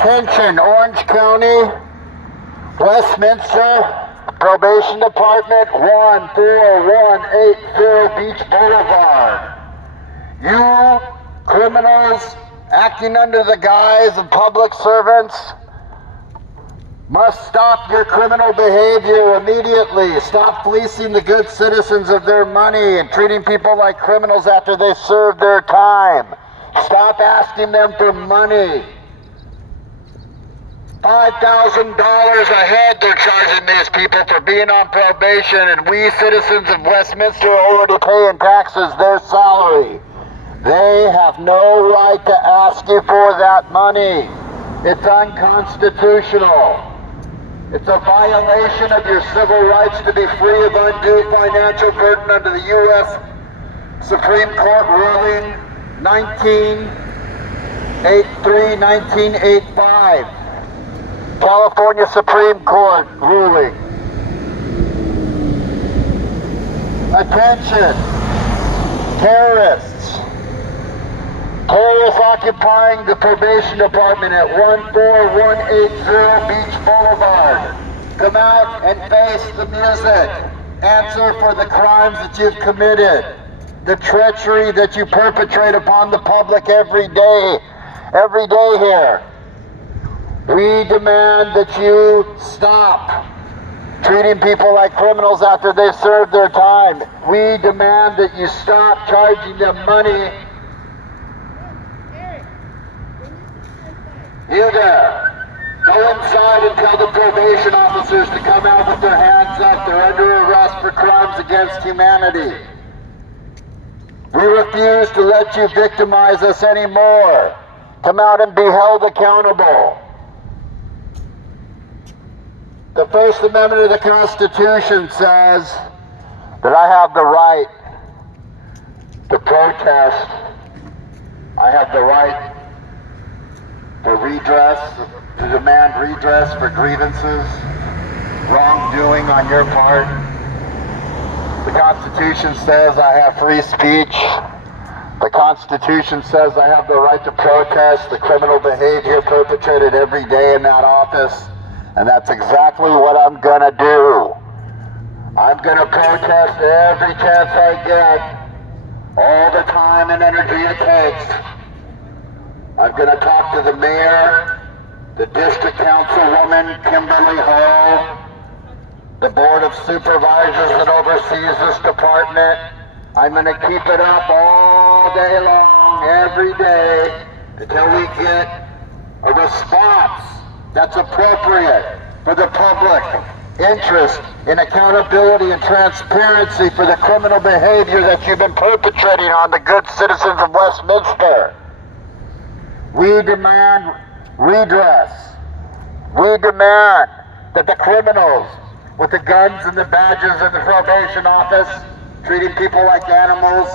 Attention, Orange County, Westminster, Probation Department, 14180 Beach Boulevard. You criminals acting under the guise of public servants must stop your criminal behavior immediately. Stop fleecing the good citizens of their money and treating people like criminals after they serve their time. Stop asking them for money. $5,000 a head they're charging these people for being on probation, and we citizens of Westminster are already paying taxes their salary. They have no right to ask you for that money. It's unconstitutional. It's a violation of your civil rights to be free of undue financial burden under the U.S. Supreme Court ruling 1985. California Supreme Court ruling. Attention, terrorists. Terrorists occupying the probation department at 14180 Beach Boulevard. Come out and face the music. Answer for the crimes that you've committed. The treachery that you perpetrate upon the public every day here. We demand that you stop treating people like criminals after they've served their time. We demand that you stop charging them money. You there, go inside and tell the probation officers to come out with their hands up. They're under arrest for crimes against humanity. We refuse to let you victimize us anymore. Come out and be held accountable. The First Amendment of the Constitution says that I have the right to protest. I have the right for redress, to demand redress for grievances, wrongdoing on your part. The Constitution says I have free speech. The Constitution says I have the right to protest the criminal behavior perpetrated every day in that office. And that's exactly what I'm gonna do. I'm gonna protest every chance I get, all the time and energy it takes. I'm gonna talk to the mayor, the district councilwoman, Kimberly Hall, the board of supervisors that oversees this department. I'm gonna keep it up all day long, every day, until we get a response that's appropriate for the public interest in accountability and transparency for the criminal behavior that you've been perpetrating on the good citizens of Westminster. We demand redress. We demand that the criminals with the guns and the badges in the probation office, treating people like animals,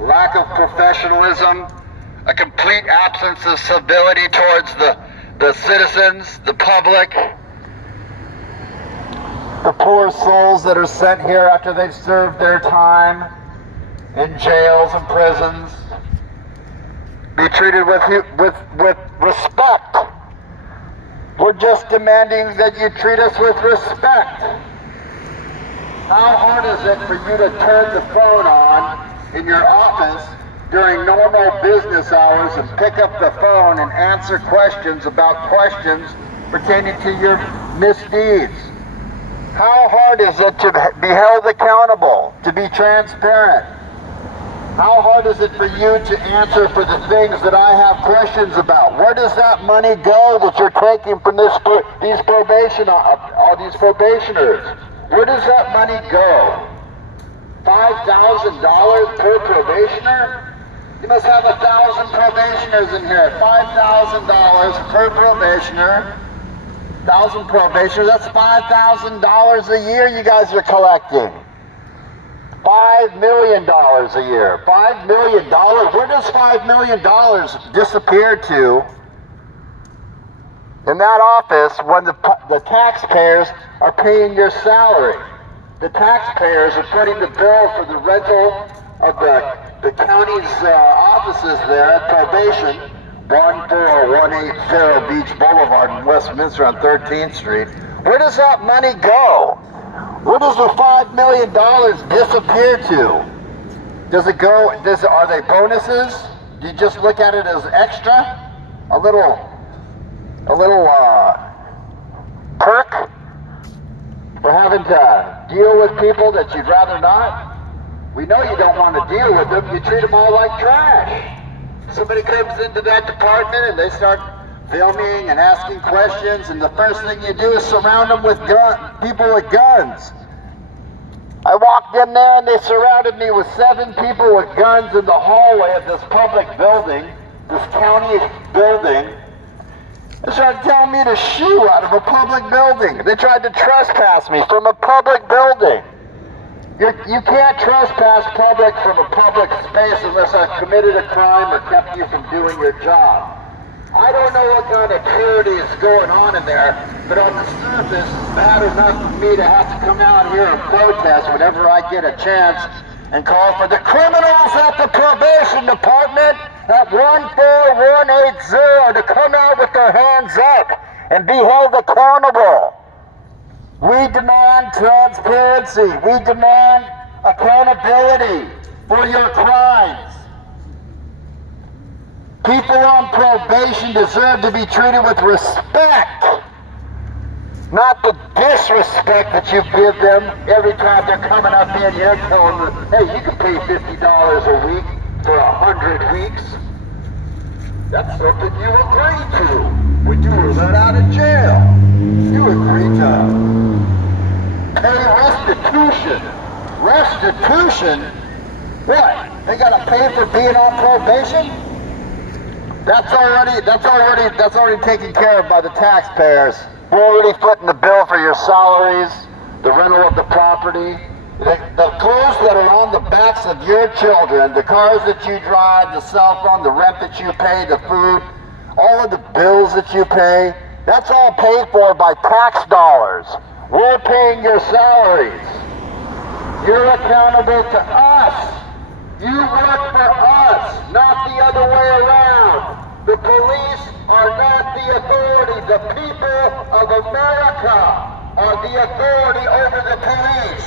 lack of professionalism, a complete absence of civility towards the citizens, the public, the poor souls that are sent here after they've served their time in jails and prisons, be treated with respect. We're just demanding that you treat us with respect. How hard is it for you to turn the phone on in your office during normal business hours and pick up the phone and answer questions about questions pertaining to your misdeeds? How hard is it to be held accountable, to be transparent? How hard is it for you to answer for the things that I have questions about? Where does that money go that you're taking from these probationers? Where does that money go? $5,000 per probationer? You must have 1,000 probationers in here. $5,000 per probationer. 1,000 probationers, that's $5,000 a year you guys are collecting. $5 million a year. $5 million? Where does $5 million disappear to in that office when the taxpayers are paying your salary? The taxpayers are putting the bill for the rental of the county's offices there at probation 14180 Beach Boulevard in Westminster on 13th Street. Where does that money go? Where does the $5 million disappear to? Does it go, are they bonuses? Do you just look at it as extra? A little perk for having to deal with people that you'd rather not? We know you don't want to deal with them. You treat them all like trash. Somebody comes into that department and they start filming and asking questions, and the first thing you do is surround them with people with guns. I walked in there and they surrounded me with 7 people with guns in the hallway of this public building, this county building. They started telling me to shoo out of a public building. They tried to trespass me from a public building. You can't trespass public from a public space unless I've committed a crime or kept you from doing your job. I don't know what kind of tyranny is going on in there, but on the surface, it's bad enough for me to have to come out here and protest whenever I get a chance and call for the criminals at the probation department at 14180 to come out with their hands up and be held accountable. We demand transparency. We demand accountability for your crimes. People on probation deserve to be treated with respect, not the disrespect that you give them every time they're coming up in here telling them, hey, you can pay $50 a week for 100 weeks. That's something you agree to when you were let out of jail. You agree to pay restitution. Restitution? What? They gotta pay for being on probation? That's already taken care of by the taxpayers. We're already footing the bill for your salaries, the rental of the property, the clothes that are on the backs of your children, the cars that you drive, the cell phone, the rent that you pay, the food, all of the bills that you pay. That's all paid for by tax dollars. We're paying your salaries. You're accountable to us. You work for us, not the other way around. The police are not the authority. The people of America are the authority over the police.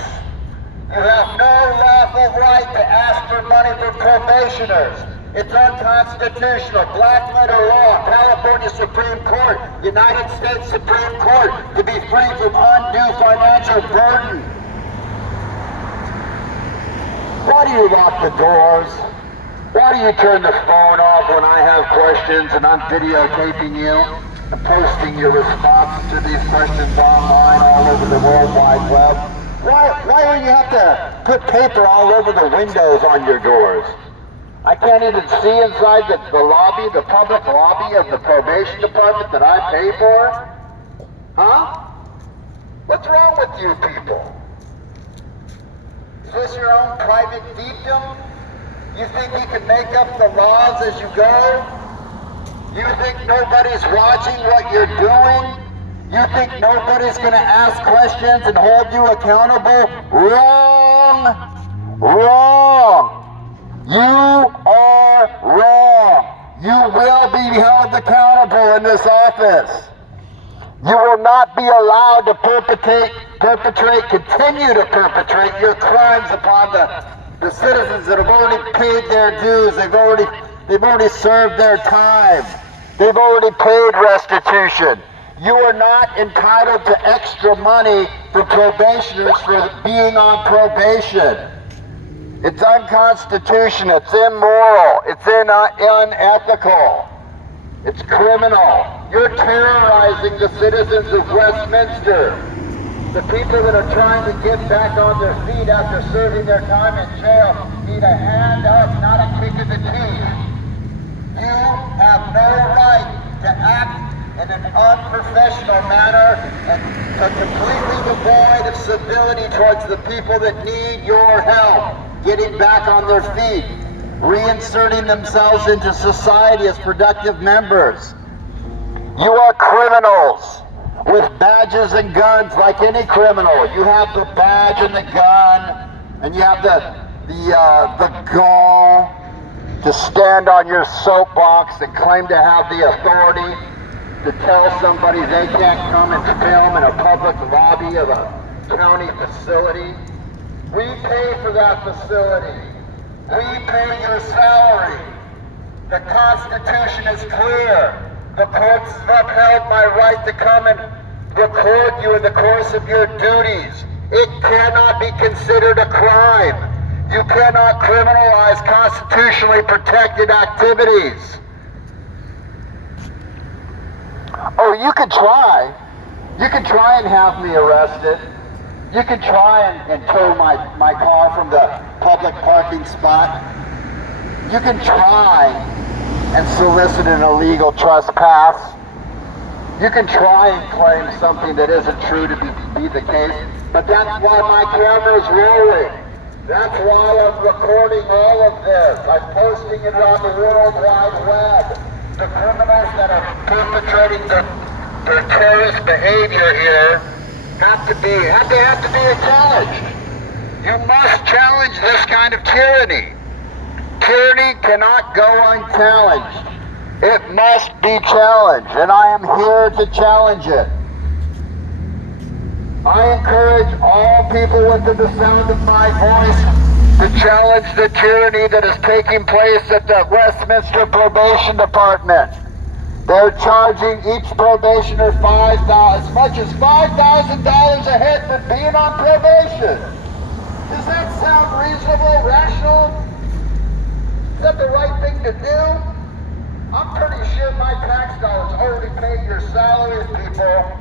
You have no lawful right to ask for money from probationers. It's unconstitutional. Black letter law, California Supreme Court, United States Supreme Court, to be free from undue financial burden. Why do you lock the doors? Why do you turn the phone off when I have questions and I'm videotaping you and posting your responses to these questions online all over the World Wide Web? Why do you have to put paper all over the windows on your doors? I can't even see inside the lobby, the public lobby of the probation department that I pay for? Huh? What's wrong with you people? Is this your own private fiefdom? You think you can make up the laws as you go? You think nobody's watching what you're doing? You think nobody's going to ask questions and hold you accountable? Wrong! Wrong! You are wrong! You will be held accountable in this office. You will not be allowed to continue to perpetrate your crimes upon the citizens that have already paid their dues. They've already served their time. They've already paid restitution. You are not entitled to extra money for probationers for being on probation. It's unconstitutional. It's immoral. It's unethical. It's criminal. You're terrorizing the citizens of Westminster. The people that are trying to get back on their feet after serving their time in jail need a hand up, not a kick in the teeth. You have no right to act in an unprofessional manner and completely devoid of civility towards the people that need your help getting back on their feet, reinserting themselves into society as productive members. You are criminals with badges and guns like any criminal. You have the badge and the gun, and you have the gall to stand on your soapbox and claim to have the authority to tell somebody they can't come and film in a public lobby of a county facility. We pay for that facility. We pay your salary. The Constitution is clear. The courts have upheld my right to come and record you in the course of your duties. It cannot be considered a crime. You cannot criminalize constitutionally protected activities. Oh, you could try. You could try and have me arrested. You could try and tow my car from the public parking spot. You can try and solicit an illegal trespass. You can try and claim something that isn't true to be the case, but that's why my camera's rolling. That's why I'm recording all of this. I'm posting it on the World Wide Web. The criminals that are perpetrating their terrorist behavior here have to be challenged. You must challenge this kind of tyranny. Tyranny cannot go unchallenged. It must be challenged, and I am here to challenge it. I encourage all people within the sound of my voice to challenge the tyranny that is taking place at the Westminster Probation Department. They're charging each probationer as much as $5,000 a head for being on probation. Does that sound reasonable, rational? Is that the right thing to do? I'm pretty sure my tax dollars already paid your salaries, people.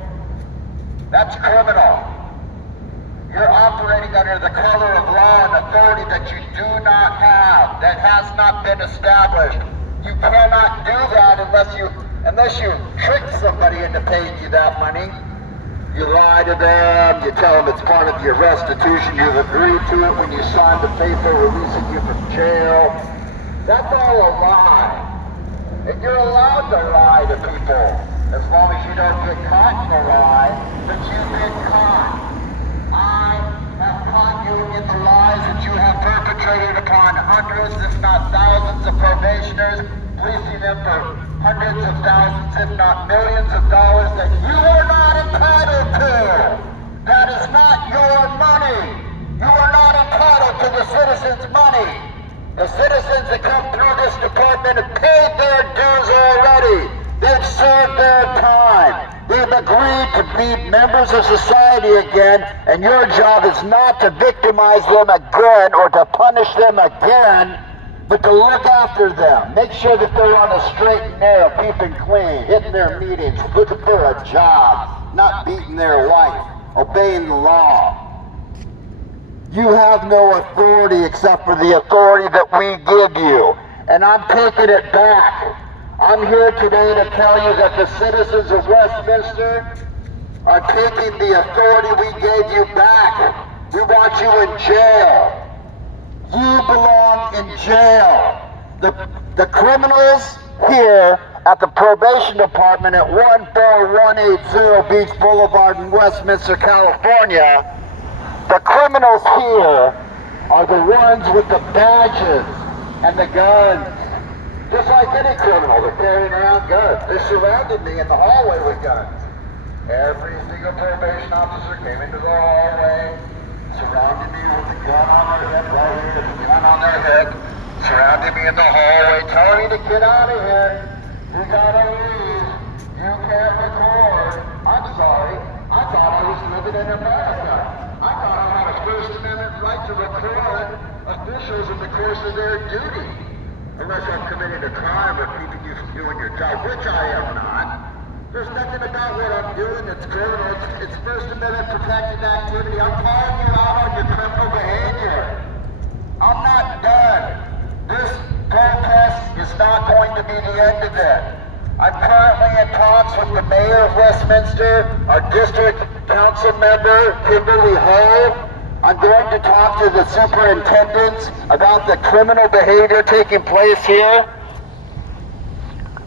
That's criminal. You're operating under the color of law and authority that you do not have, that has not been established. You cannot do that unless you trick somebody into paying you that money. You lie to them, you tell them it's part of your restitution, you've agreed to it when you signed the paper releasing you from jail. That's all a lie. And you're allowed to lie to people, as long as you don't get caught in a lie, but you've been caught. I have caught you in the lies that you have perpetrated upon hundreds, if not thousands of probationers, fleecing them for hundreds of thousands, if not millions of dollars that you are not entitled to. That is not your money. You are not entitled to the citizens' money. The citizens that come through this department have paid their dues already. They've served their time. They've agreed to be members of society again, and your job is not to victimize them again or to punish them again, but to look after them. Make sure that they're on a straight and narrow, keeping clean, hitting their meetings, looking for a job, not beating their wife, obeying the law. You have no authority except for the authority that we give you. And I'm taking it back. I'm here today to tell you that the citizens of Westminster are taking the authority we gave you back. We want you in jail. You belong in jail. The criminals here at the probation department at 14180 Beach Boulevard in Westminster, California, the criminals here are the ones with the badges and the guns. Just like any criminal, they're carrying around guns. They surrounded me in the hallway with guns. Every single probation officer came into the hallway, surrounded me with a gun on their head, right here, a gun on their head, surrounded me in the hallway, telling me to get out of here. You gotta leave. You can't record. I'm sorry. I thought I was living in America. I thought I had a First Amendment right to record officials in the course of their duty. Unless I'm committing a crime or keeping you from doing your job, which I am not. There's nothing about what I'm doing that's criminal. It's First Amendment protected activity. I'm calling you out on your criminal behavior. I'm not done. This protest is not going to be the end of it. I'm currently in talks with the mayor of Westminster, our district council member, Kimberly Ho. I'm going to talk to the superintendents about the criminal behavior taking place here.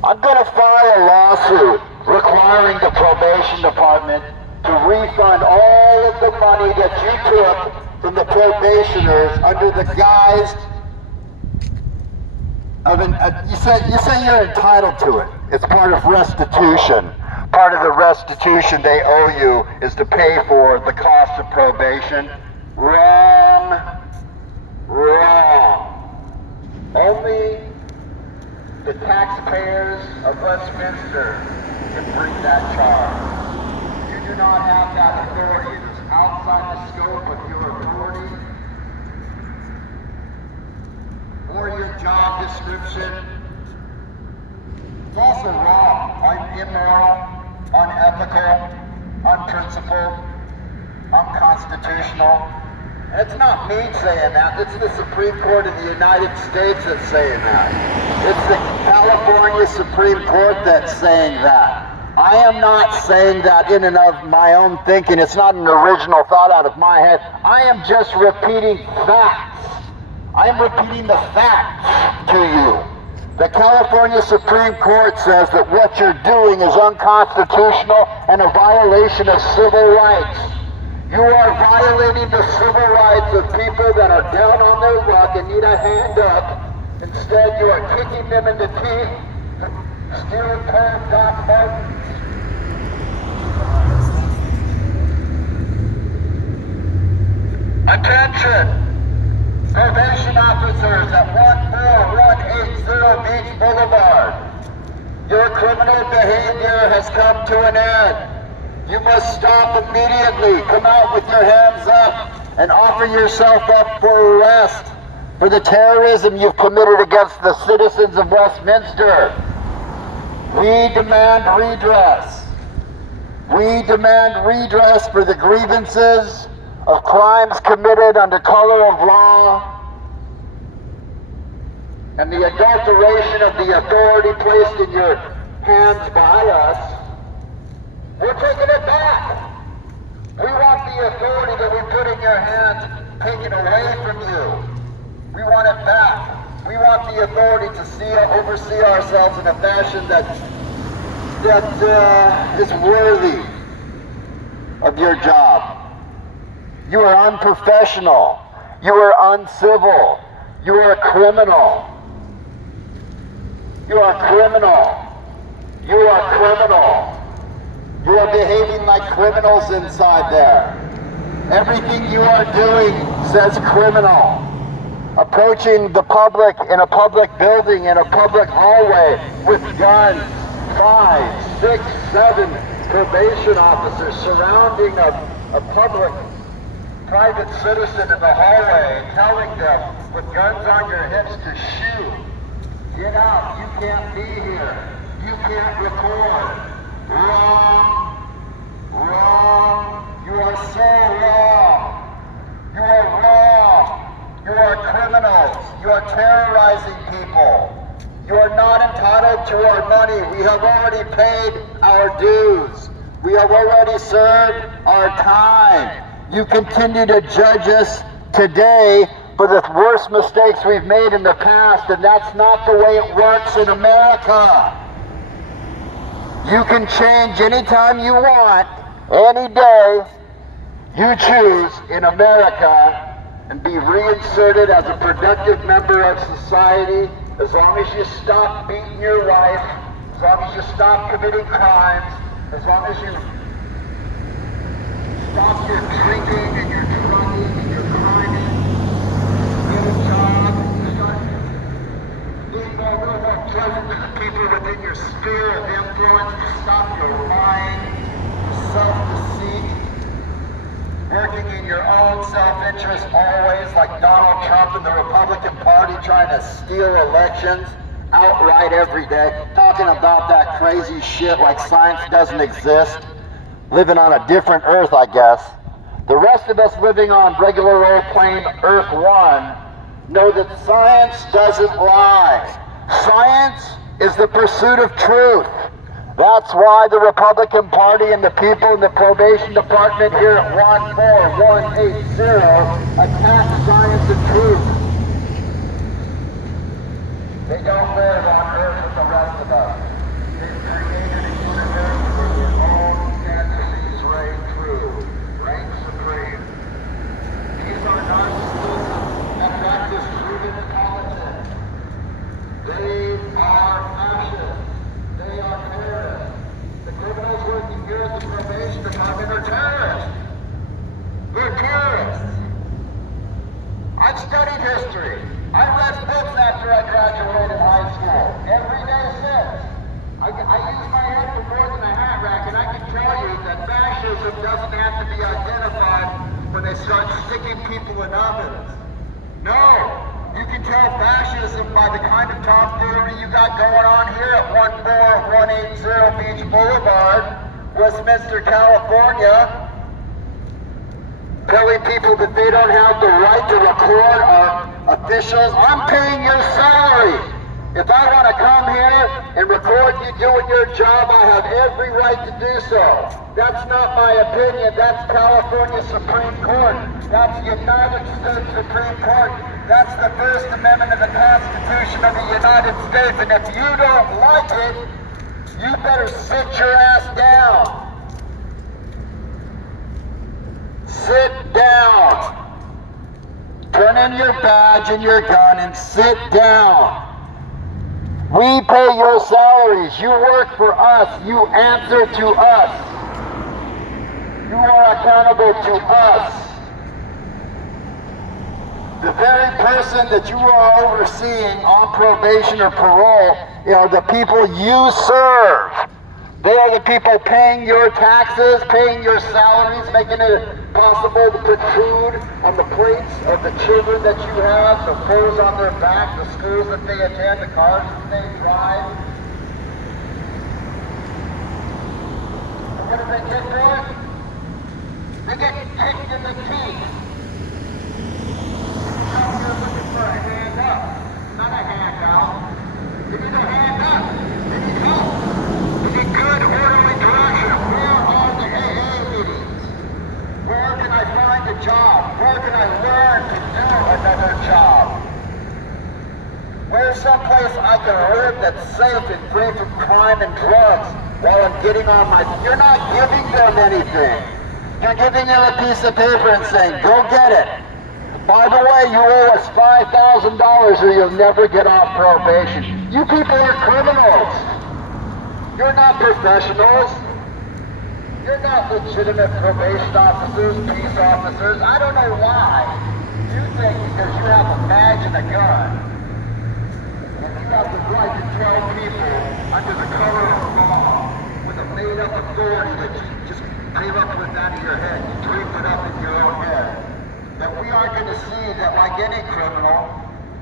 I'm going to file a lawsuit requiring the probation department to refund all of the money that you took from the probationers under the guise you say you're entitled to it. It's part of restitution. Part of the restitution they owe you is to pay for the cost of probation. Wrong. Wrong. Only the taxpayers of Westminster can bring that charge. You do not have that authority. It is outside the scope of your authority or your job description. It's also wrong, immoral, unethical, unprincipled, unconstitutional. And it's not me saying that, it's the Supreme Court of the United States that's saying that. It's the California Supreme Court that's saying that. I am not saying that in and of my own thinking. It's not an original thought out of my head. I am just repeating facts. I am repeating the facts to you. The California Supreme Court says that what you're doing is unconstitutional and a violation of civil rights. You are violating the civil rights of people that are down on their luck and need a hand up. Instead, you are kicking them in the teeth, stealing cold Doc Martens. Attention! Probation officers at 14180 Beach Boulevard. Your criminal behavior has come to an end. You must stop immediately. Come out with your hands up and offer yourself up for arrest for the terrorism you've committed against the citizens of Westminster. We demand redress. We demand redress for the grievances of crimes committed under color of law and the adulteration of the authority placed in your hands by us. We're taking it back. We want the authority that we put in your hands taken away from you. We want it back. We want the authority to oversee ourselves in a fashion that is worthy of your job. You are unprofessional. You are uncivil. You are a criminal. You are a criminal. You are a criminal. You are behaving like criminals inside there. Everything you are doing says criminal. Approaching the public in a public building, in a public hallway with guns, 5, 6, 7 probation officers surrounding a public private citizen in the hallway, telling them with guns on your hips to shoot. Get out, you can't be here. You can't record. Wrong. Wrong. You are so wrong. You are wrong. You are criminals. You are terrorizing people. You are not entitled to our money. We have already paid our dues. We have already served our time. You continue to judge us today for the worst mistakes we've made in the past, and that's not the way it works in America. You can change anytime you want, any day you choose in America, and be reinserted as a productive member of society as long as you stop beating your wife, as long as you stop committing crimes, as long as you stop your drinking and your drugging and your criming, get a job, start being more pleasant to the people within your sphere of influence, stop your lying, self-deceit, working in your own self-interest always, like Donald Trump and the Republican Party trying to steal elections outright every day, talking about that crazy shit like science doesn't exist. Living on a different Earth, I guess. The rest of us living on regular old plain Earth 1 know that science doesn't lie. Science is the pursuit of truth. That's why the Republican Party and the people in the probation department here at 14180 attack science and truth. They don't live on Earth with the rest of us. They've created a universe where their own fantasies reign true, reign supreme. These are narcissists that practice proven politics. They fascism doesn't have to be identified when they start sticking people in ovens. No, you can tell fascism by the kind of tomfoolery you got going on here at 14180 Beach Boulevard, Westminster, California, telling people that they don't have the right to record our officials. I'm paying your salary. If I want to come here and record you doing your job, I have every right to do so. That's not my opinion. That's California Supreme Court. That's the United States Supreme Court. That's the First Amendment of the Constitution of the United States. And if you don't like it, you better sit your ass down. Sit down. Turn in your badge and your gun and sit down. We pay your salaries. You work for us. You answer to us. You are accountable to us. The very person that you are overseeing on probation or parole are the people you serve. They are the people paying your taxes, paying your salaries, making it possible to put food on the plates of the children that you have, the clothes on their back, the schools that they attend, the cars that they drive. And what do they get for it? They get kicked in the teeth. Now you're looking for a hand up, not a handout. You need a hand up. They need help. You need good, orderly direction. Where are the AA meetings? Where can I find a job? Where can I learn to do another job? Where's someplace I can live that's safe and free from crime and drugs while I'm getting on my... You're not giving them anything. You're giving them a piece of paper and saying, go get it. By the way, you owe us $5,000 or you'll never get off probation. You people are criminals. You're not professionals. You're not legitimate probation officers, peace officers. I don't know why. You think because you have a badge and a gun, and you have the right to tell people under the color of law, with a made-up authority that you just came up with out of your head, you dreamed it up in your own head, that we aren't going to see that like any criminal,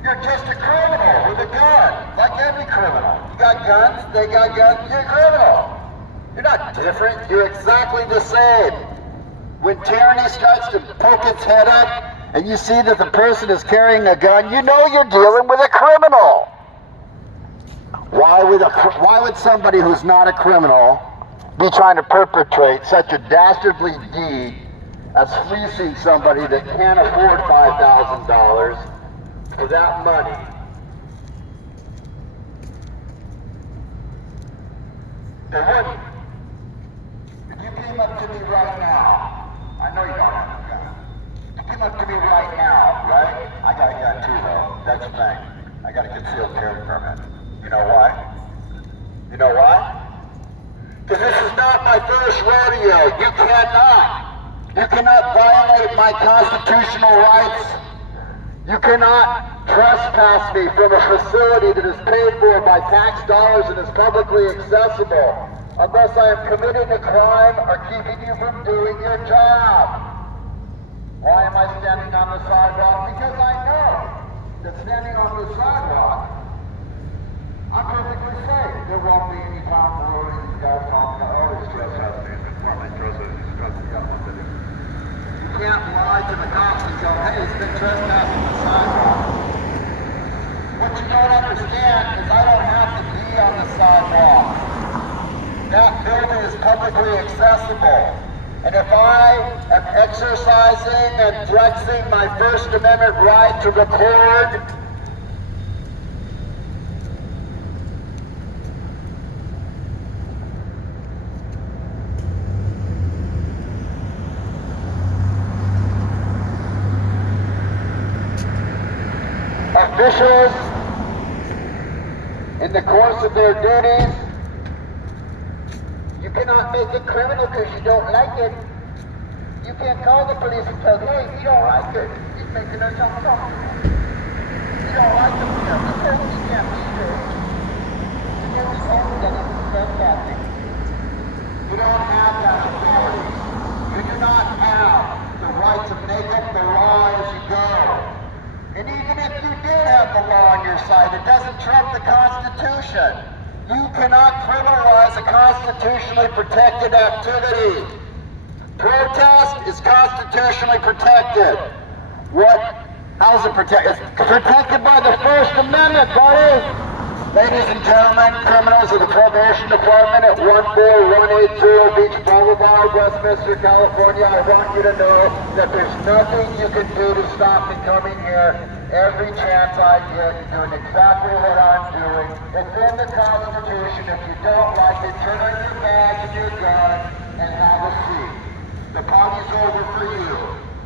you're just a criminal with a gun, like every criminal. You got guns, they got guns, you're a criminal. You're not different, you're exactly the same. When tyranny starts to poke its head up and you see that the person is carrying a gun, you know you're dealing with a criminal. Why would somebody who's not a criminal be trying to perpetrate such a dastardly deed as fleecing somebody that can't afford $5,000 for that money? They wouldn't. If you came up to me right now, I know you don't have a gun. If you came up to me right now, right? I got a gun too though, that's the thing. I got a concealed carry permit. You know why? You know why? Because this is not my first rodeo. You cannot violate my constitutional rights. You cannot trespass me from a facility that is paid for by tax dollars and is publicly accessible unless I am committing a crime or keeping you from doing your job. Why am I standing on the sidewalk? Because I know that standing on the sidewalk, I'm perfectly safe. There won't be any tomfoolery. These guys talking about, oh, he's trespassing. He's trespassing. You can't lie to the cops and go, hey, he's been trespassing the sidewalk. What you don't understand is I don't have to be on the sidewalk. That building is publicly accessible. And if I am exercising and flexing my First Amendment right to record, officials, in the course of their duties, you cannot make it criminal because you don't like it. You can't call the police and tell them, hey, you don't like it. He's making us uncomfortable. You don't like him, you can't be here. You can't be told that he's trespassing. You don't have that authority. criminalize a constitutionally protected activity. Protest is constitutionally protected. How is it protected? It's protected by the First Amendment, buddy! Ladies and gentlemen, criminals of the Probation Department at 14180 Beach Boulevard, Westminster, California, I want you to know that there's nothing you can do to stop me coming here. Every chance I get, doing exactly what I'm doing. It's in the Constitution. If you don't like it, turn on your badge and your gun and have a seat. The party's over for you.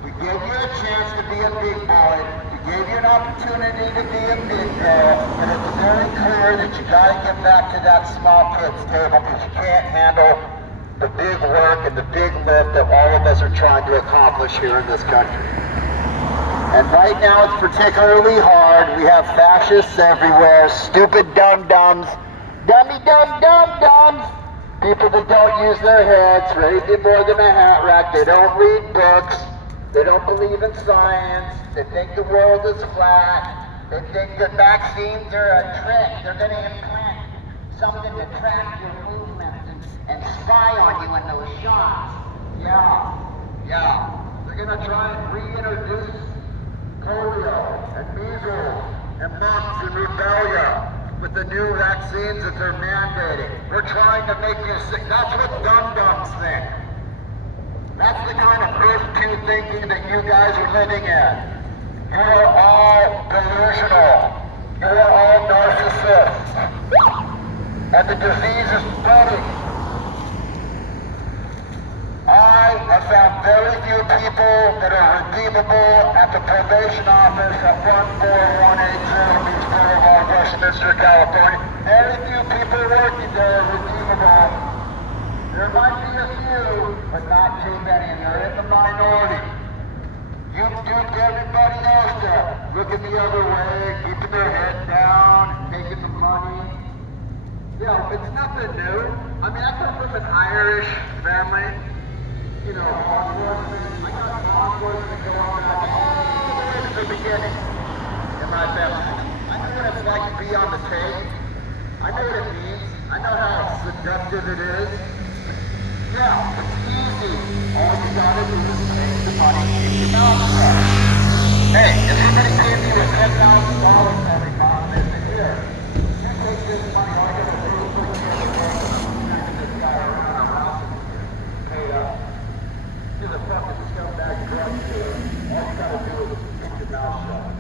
We gave you a chance to be a big boy. We gave you an opportunity to be a big girl. And it's very clear that you got to get back to that small kids table because you can't handle the big work and the big lift that all of us are trying to accomplish here in this country. And right now it's particularly hard. We have fascists everywhere, stupid dum-dums, dummy dum-dum-dums, people that don't use their heads for anything more than a hat rack. They don't read books. They don't believe in science. They think the world is flat. They think that vaccines are a trick. They're going to implant something to track your movements and spy on you in those shots. Yeah. They're going to try and reintroduce polio and measles and mumps and rubella with the new vaccines that they're mandating. We're trying to make you sick. That's what dum-dums think. That's the kind of Earth 2 thinking that you guys are living in. You are all delusional. You are all narcissists. And the disease is spreading. I have found very few people that are redeemable at the probation office at 14180 Beach Boulevard, Westminster, California. Very few people working there are redeemable. There might be a few, but not too many, and they're in the minority. You've duped everybody else to look at the other way, keeping their head down, taking the money. You know, it's nothing new. I mean, I come from an Irish family. You know, law enforcement. I got law enforcement going back all the way to the beginning in my family. I know what it's like to be on the take. I know what it means. I know how seductive it is. Yeah, it's easy. All you gotta do is take the money and keep your mouth shut. Hey, if somebody came to you with $10,000 every month, they said, here, you take this money, all you gotta do is put it in the bank and this guy around our house and pay up. He's a fucking scumbag drug dealer. All you gotta do is keep your mouth shut.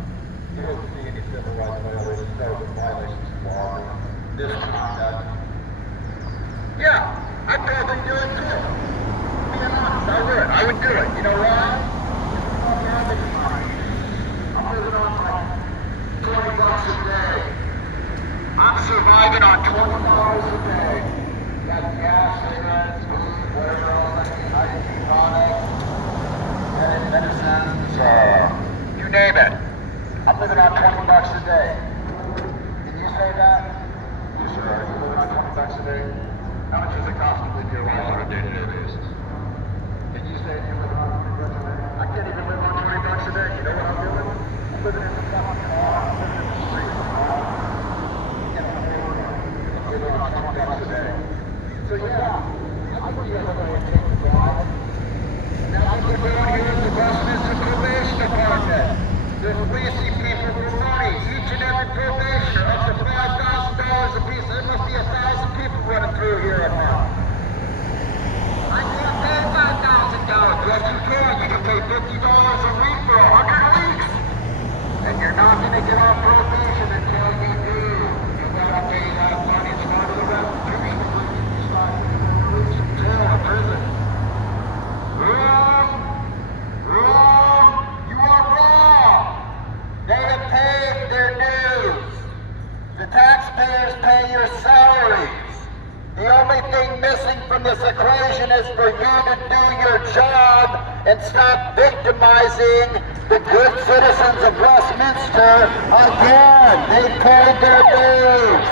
You don't see any civil rights violations, no violations of law, misconduct. Yeah, I'd probably do it too. Being honest, I would do it. You know why? I'm living on like $20 a day. I'm surviving on $20 a day. Got gas, cigarettes, food, whatever else, hygiene products, medicines, you name it. I'm living on $20 a day. Can you say that? You sure? You living on $20 a day? How much does it cost to live your life on a day-to-day basis? Can you say you live on $20 a day? I can't even live on $20 a day. You know what I'm doing? I'm living in the fucking car. I'm living in the street. I'm living on $20 a day. So yeah, I think you guys are going to take the drive. Now what we're doing here is the Westminster Probation Department. They're fleecing people for money. Each and every probationer up to $5,000 a piece. There must be 1,000 people running through here at now. I can't pay $5,000. Yes, you can. You can pay $50 a week for 100 weeks. And you're not going to get off probation until you do. You got to pay that money. It's part of the restitution. You start released from jail or prison. Wrong. You are wrong. They have paid their dues. The taxpayers pay your salaries. The only thing missing from this equation is for you to do your job and stop victimizing the good citizens of Westminster again. They've paid their dues.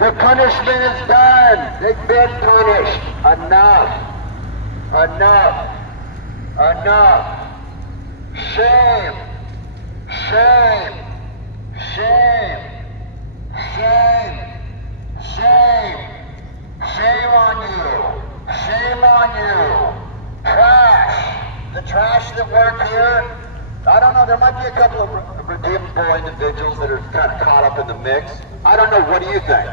The punishment is done. They've been punished. Enough. Shame. Shame on you. Shame on you. Trash. The trash that work here. I don't know, there might be a couple of redeemable individuals that are kind of caught up in the mix. I don't know, what do you think?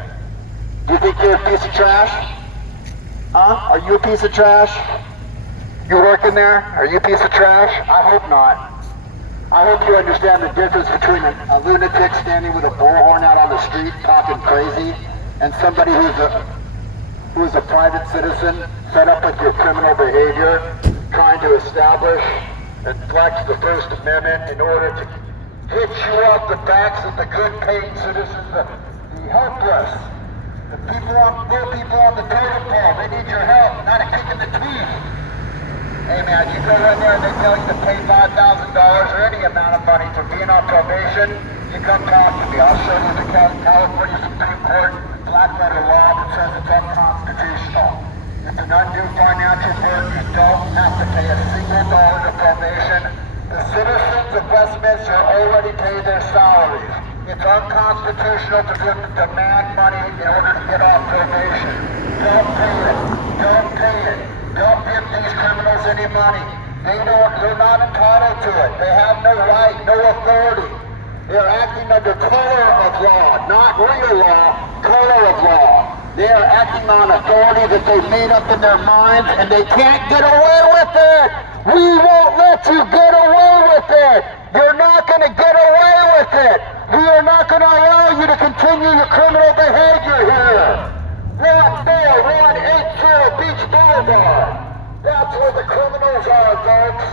Do you think you're a piece of trash? Huh? Are you a piece of trash? You working there? Are you a piece of trash? I hope not. I hope you understand the difference between a lunatic standing with a bullhorn out on the street talking crazy and somebody who is a private citizen fed up with your criminal behavior, trying to establish and flex the First Amendment in order to hit you off the backs of the good paying citizens, the helpless, the people on the totem pole. They need your help, not a kick in the teeth. Hey man, you go in there and they tell you to pay $5,000 or any amount of money for being on probation, you come talk to me. I'll show you the California Supreme Court black letter law that says it's unconstitutional. It's an undue financial burden. You don't have to pay a single dollar to probation. The citizens of Westminster already pay their salaries. It's unconstitutional to demand money in order to get off probation. Don't pay it. Don't pay it. Don't give these criminals any money. They're not entitled to it. They have no right, no authority. They're acting under color of law, not real law, color of law. They are acting on authority that they've made up in their minds, and they can't get away with it. We won't let you get away with it. You're not going to get away with it. We are not going to allow you to continue your criminal behavior here. 1480 Beach Boulevard. That's where the criminals are, folks.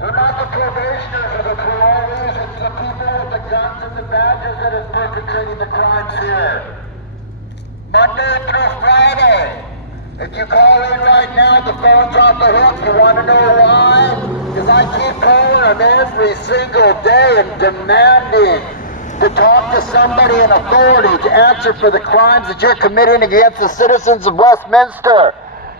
They're not the probationers or the parolees. It's the people with the guns and the badges that are perpetrating the crimes here. Monday through Friday. If you call in right now, the phone's off the hook. You want to know why? Because I keep calling them every single day and demanding to talk to somebody in authority to answer for the crimes that you're committing against the citizens of Westminster.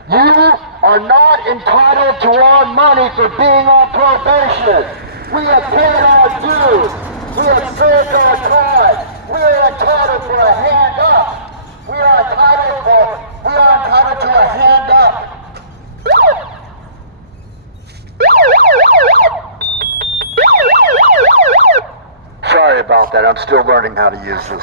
You are not entitled to our money for being on probation. We have paid our dues. We have served our time. We are entitled for a hand up. We are entitled to a hand up. Sorry about that. I'm still learning how to use this.